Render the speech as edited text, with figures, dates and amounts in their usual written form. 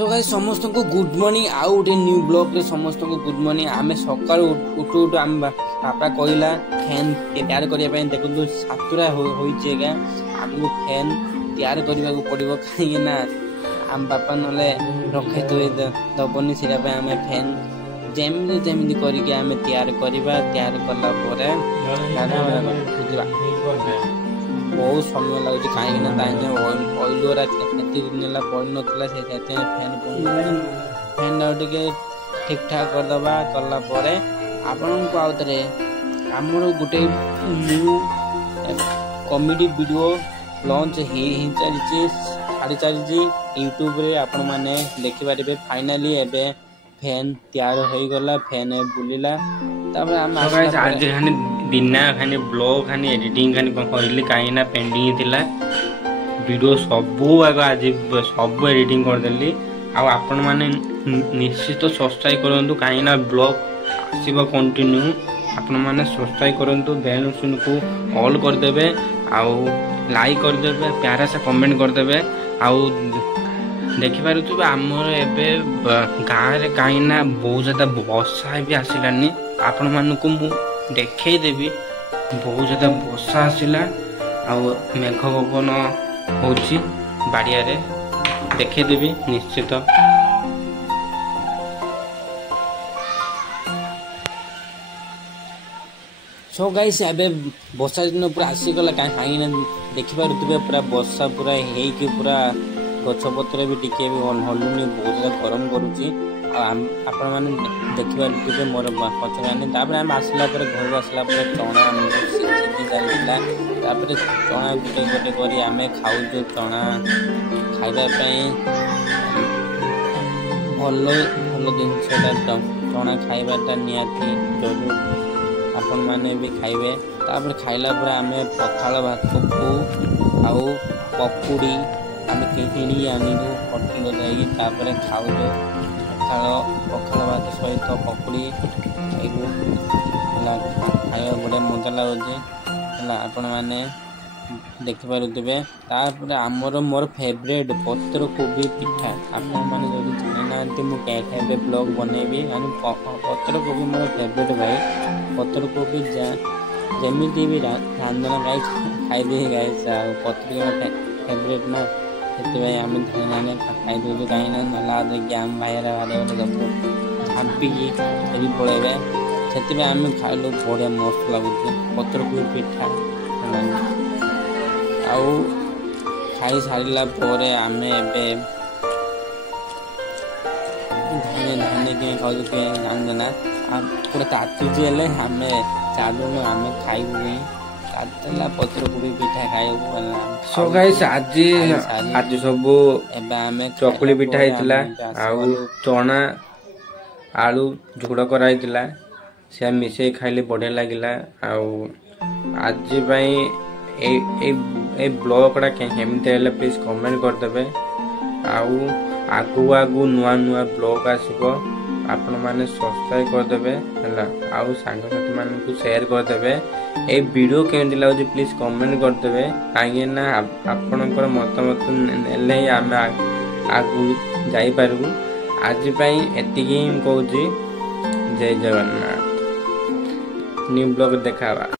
तो गाइस समस्त को गुड मॉर्निंग आउ गोटे न्यू ब्लॉग रे समस्त को गुड मॉर्निंग आमे सकाळ उठू उठू आम बापा कहला फैन तैयार करिया पय देखु सातुरा होई छेगा हमको फैन तैयार करबा को पड़िबो काहे ना आम बापा नले रखे तो दबनी सिरा पे आमे फैन जेमनी करिके आमे तैयार करबा तैयार करला परे बहुत समय लगे कहीं ऑयल दिन पड़ ना से फैन ठीक ठाक करदबा कला आपण को आउे आमर गोटे न्यू कॉमेडी वीडियो लॉन्च चली छाड़ी चली यूट्यूब रे आपण माने देखि पारे फाइनली एबे फैन तैयार हो गला फैन बुलिला बिना खानी ब्लॉग खानी एडिटिंग खानी कहली कहीं ना पेंडिंग थिला वीडियो सबू आग आज सब एडिटिंग करदेली आपण माने निश्चित सब्सक्राइब करंतु कहीं ना ब्लॉग आसीबो कंटिन्यू आपण माने सब्सक्राइब करंतु बेल नोटिफिकेशन को ऑल कर देबे लाइक कर देबे प्यारा सा कमेंट कर देबे देखि पारुछु हमर एबे गाँ रे कहीं ना बहुत ज्यादा वर्षा भी आसिलानी आपण मानकु मु देखै देबी बहुत ज्यादा वर्षा आसिला मेघ पवन होची बाड़िया रे देखै देबी निश्चित सो गाइस एबे वर्षा दिन पूरा आसी गला काहे ना देखि पारुथबे पूरा वर्षा पूरा हेई के पूरा गछपत्र भी टिके भी हलुनी बहुत ज्यादा गरम करुची आपण माने देखिबा टिके मोर पछराने तापर हम आसला पर घर आसला पर चना सिद्धि चलला तापर चना गुटे गुटे करी हमें खाऊ जो चना खाइबा पई भलो जिनसटा चना खाइबाटा नियाती जरूर आपण माने भी खाइबे तापर खाइला पर हमें पखाल भात को आउ पकुड़ी हमें किणी आनिलु होटल जाई तापर खाऊ जो पखाल भात सहित पकुड़ी खाइबा बड़े मजा लगे आपण मैंने देखिपे आमर मोर फेवरेट पत्र कोबी पिठा आपण मैंने जो जाना मुझे ब्लॉग बनैबी पत्र कोबी मोर फेवरेट भाई पत्र कोबी जमी भी रांधना गाई खाई गाई पत्र फेवरेट ना खाई दे कहीं ना आम भाईरा झांपिकी पलैबे से आम खाइलु बढ़िया मस्त लगुच पत्र कोबी पिठा खाई सारा आम एवं धाने धाने खाऊ जाना पूरा तातुची आम चालू आम खाइबू पत्र कोबी पिठा खाइबू सो गाइस आज सब चकुली पिठा होइतिला चना आलू झोड़ कराइतिला से मिसे खाइले बढ़िया लगिला आज ए ब्लॉगटा केमती है प्लीज कमेंट करदेवे आगु आगु नुआ नुआ ब्लॉग आसो आपण माने सब्सक्राइब करदेवे आउ सांग साथी मान को शेयर करदेवे ए वीडियो केमती लागुची प्लीज कमेंट करदेवे कहीं ना आपणकर मतामत नेले आम आगु जाई पारबू आज एतिकी कहूँ जय जगन्नाथ न्यू ब्लॉग देखा।